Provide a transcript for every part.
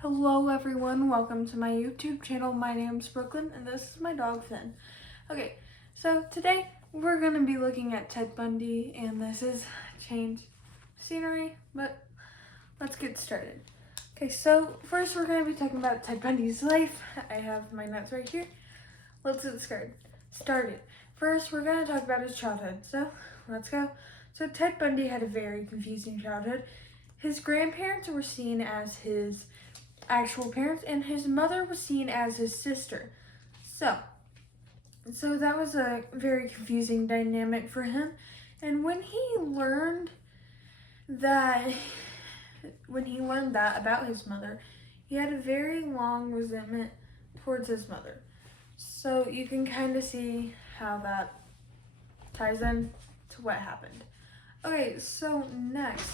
Hello everyone, welcome to my YouTube channel. My name's Brooklyn and this is my dog Finn. Okay, so today we're going to be looking at Ted Bundy and this is change scenery, but let's get started. Okay, so first we're going to be talking about Ted Bundy's life. I have my notes right here. Let's get started. First, we're going to talk about his childhood, so let's go. So Ted Bundy had a very confusing childhood. His grandparents were seen as his actual parents, and his mother was seen as his sister. So that was a very confusing dynamic for him. And when he learned that about his mother, he had a very long resentment towards his mother. So you can kind of see how that ties in to what happened. Okay, so next.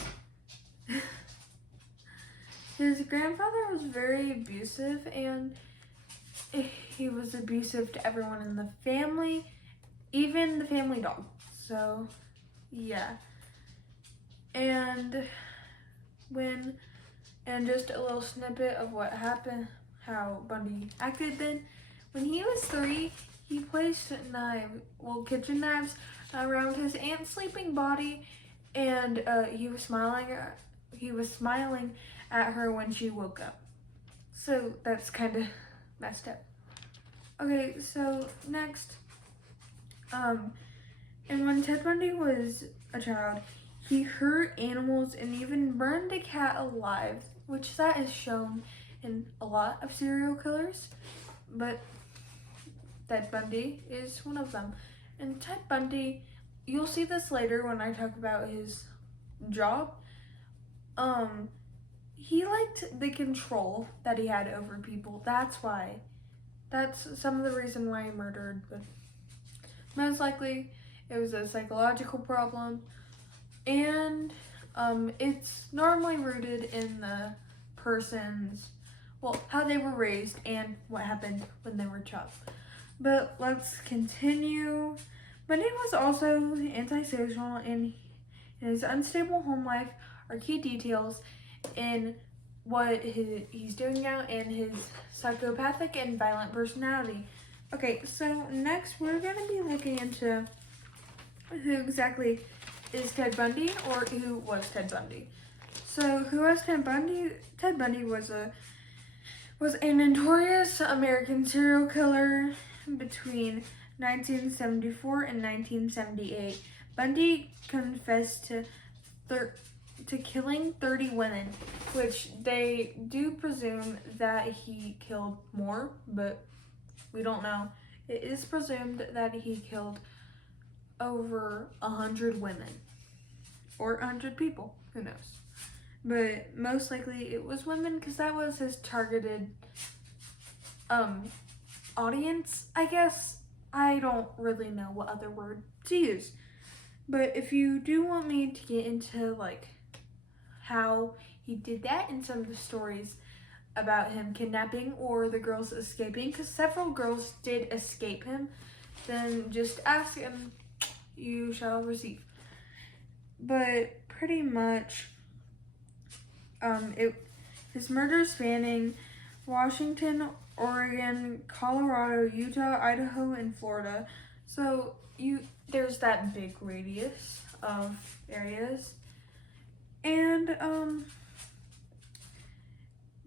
His grandfather was very abusive, and he was abusive to everyone in the family, even the family dog. So, yeah. And just a little snippet of what happened, how Bundy acted then. When he was 3, he placed kitchen knives around his aunt's sleeping body, and he was smiling at her when she woke up. So that's kind of messed up. Okay, so next, and when Ted Bundy was a child, he hurt animals and even burned a cat alive, which that is shown in a lot of serial killers, but Ted Bundy is one of them. And Ted Bundy, you'll see this later when I talk about his job. He liked the control that he had over people. That's some of the reason why he murdered, but most likely it was a psychological problem, and it's normally rooted in the person's, how they were raised and what happened when they were a child. But let's continue. Bundy was also antisocial, and his unstable home life are key details in what he's doing now and his psychopathic and violent personality. Okay, so next we're going to be looking into who exactly is Ted Bundy, or who was Ted Bundy. So who was Ted Bundy? Ted Bundy was a notorious American serial killer between 1974 and 1978. Bundy confessed to killing 30 women, which they do presume that he killed more, but we don't know. It is presumed that he killed over 100 women, or 100 people, who knows. But most likely it was women, because that was his targeted audience, I guess. I don't really know what other word to use. But if you do want me to get into how he did that and some of the stories about him kidnapping or the girls escaping, because several girls did escape him, then just ask him, you shall receive. But pretty much, his murders spanning Washington, Oregon, Colorado, Utah, Idaho, and Florida. So there's that big radius of areas. And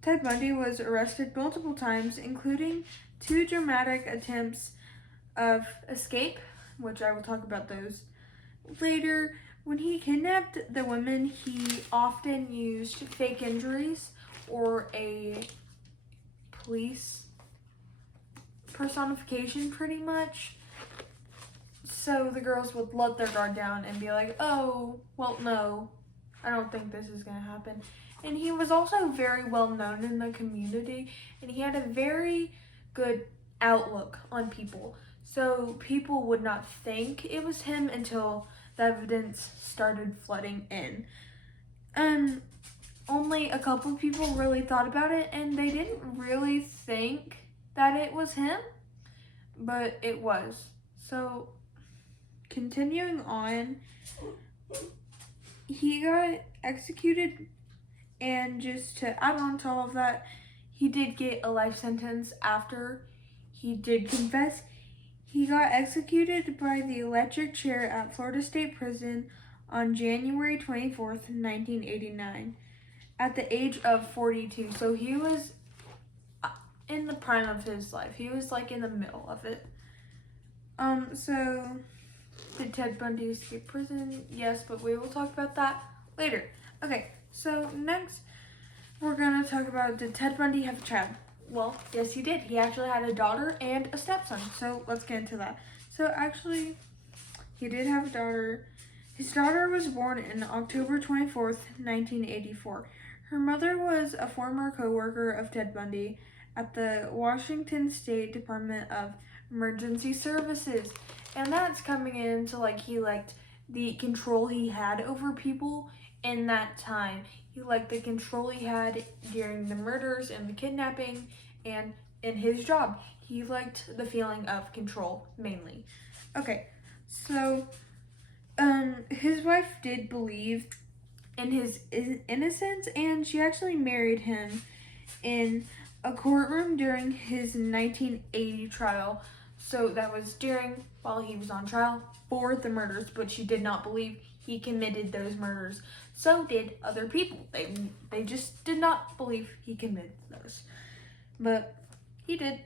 Ted Bundy was arrested multiple times, including 2 dramatic attempts of escape, which I will talk about those later. When he kidnapped the women, he often used fake injuries or a police personification, pretty much. So the girls would let their guard down and be like, oh, well, no, I don't think this is going to happen. And he was also very well known in the community, and he had a very good outlook on people. So people would not think it was him until the evidence started flooding in. And only a couple people really thought about it, and they didn't really think that it was him, but it was. So continuing on, he got executed, and just to add on to all of that, he did get a life sentence after he did confess. He got executed by the electric chair at Florida State Prison on January 24th, 1989, at the age of 42. So he was in the prime of his life. He was like in the middle of it. So did Ted Bundy escape prison? Yes, but we will talk about that later. Okay, so next we're gonna talk about, did Ted Bundy have a child? Well, yes, he did. He actually had a daughter and a stepson. So let's get into that. So actually, he did have a daughter. His daughter was born on October 24th, 1984. Her mother was a former co-worker of Ted Bundy at the Washington State Department of Emergency Services. And that's coming into like he liked the control he had over people in that time. He liked the control he had during the murders and the kidnapping, and in his job. He liked the feeling of control mainly. Okay, so his wife did believe in his innocence, and she actually married him in a courtroom during his 1980 trial. So that was while he was on trial for the murders, but she did not believe he committed those murders. So did other people. They just did not believe he committed those. But he did.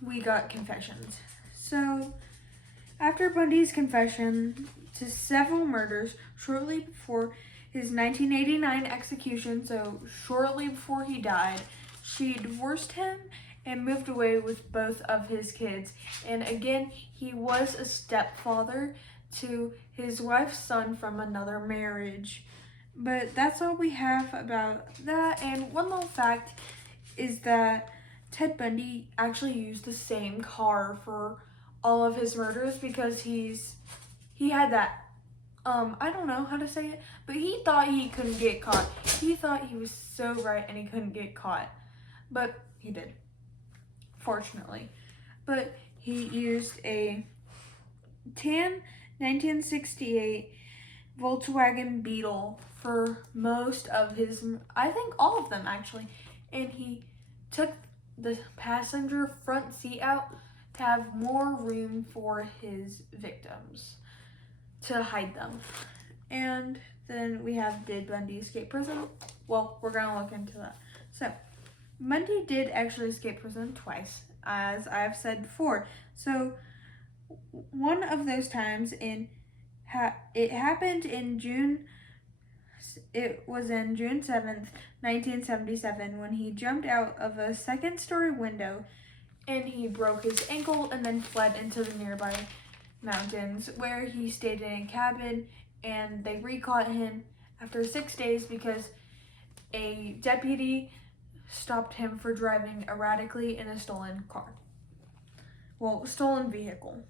We got confessions. So after Bundy's confession to several murders shortly before his 1989 execution, so shortly before he died, she divorced him and moved away with both of his kids. And again, he was a stepfather to his wife's son from another marriage. But that's all we have about that. And one little fact is that Ted Bundy actually used the same car for all of his murders because he had that I don't know how to say it, but he thought he couldn't get caught. He thought he was so right and he couldn't get caught. But he did, fortunately. But he used a tan 1968 Volkswagen Beetle for most of his, I think all of them actually. And he took the passenger front seat out to have more room for his victims, to hide them. And then we have, did Bundy escape prison? Well, we're gonna look into that. So Bundy did actually escape prison twice, as I've said before. So one of those times it happened in June. It was in June 7th, 1977, when he jumped out of a second-story window and he broke his ankle and then fled into the nearby mountains, where he stayed in a cabin, and they recaught him after 6 days because a deputy stopped him for driving erratically in a stolen car. Well, stolen vehicle.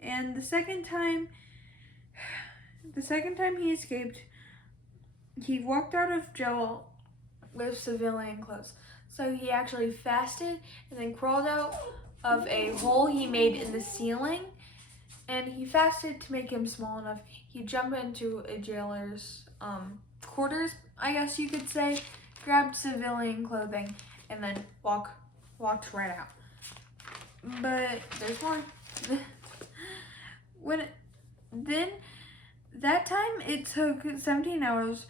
And the second time he escaped, he walked out of jail with civilian clothes. So he actually fasted and then crawled out of a hole he made in the ceiling, and he fasted to make him small enough. He jumped into a jailer's quarters, I guess you could say, grabbed civilian clothing, and then walked right out. But there's more. That time it took 17 hours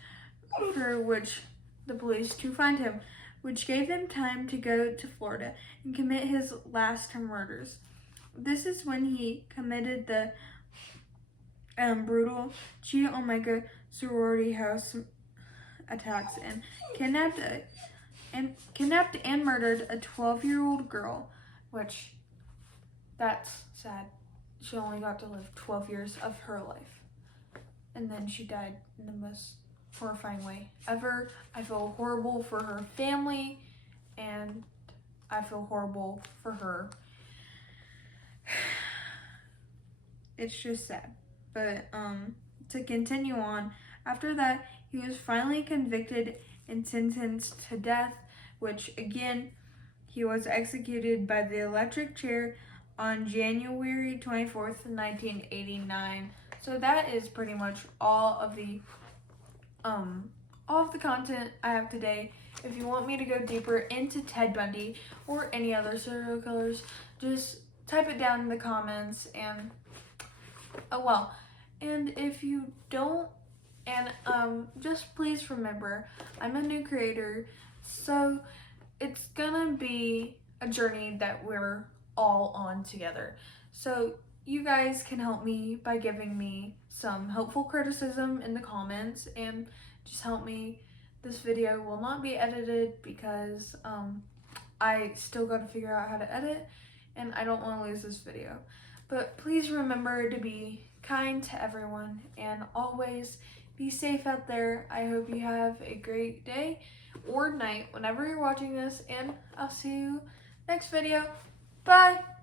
for which the police to find him, which gave them time to go to Florida and commit his last murders. This is when he committed the brutal Chi Omega sorority house attacks and kidnapped and murdered a 12-year-old girl, which, that's sad. She only got to live 12 years of her life. And then she died in the most horrifying way ever. I feel horrible for her family, and I feel horrible for her. It's just sad. But to continue on, after that, he was finally convicted and sentenced to death, which again, he was executed by the electric chair on January 24th, 1989. So that is pretty much all of the all of the content I have today. If you want me to go deeper into Ted Bundy or any other serial killers, just type it down in the comments. And and if you don't, and just please remember, I'm a new creator, so it's gonna be a journey that we're all on together. So you guys can help me by giving me some helpful criticism in the comments, and just help me. This video will not be edited because I still got to figure out how to edit, and I don't want to lose this video. But please remember to be kind to everyone, and always be safe out there. I hope you have a great day or night whenever you're watching this, and I'll see you next video. Bye!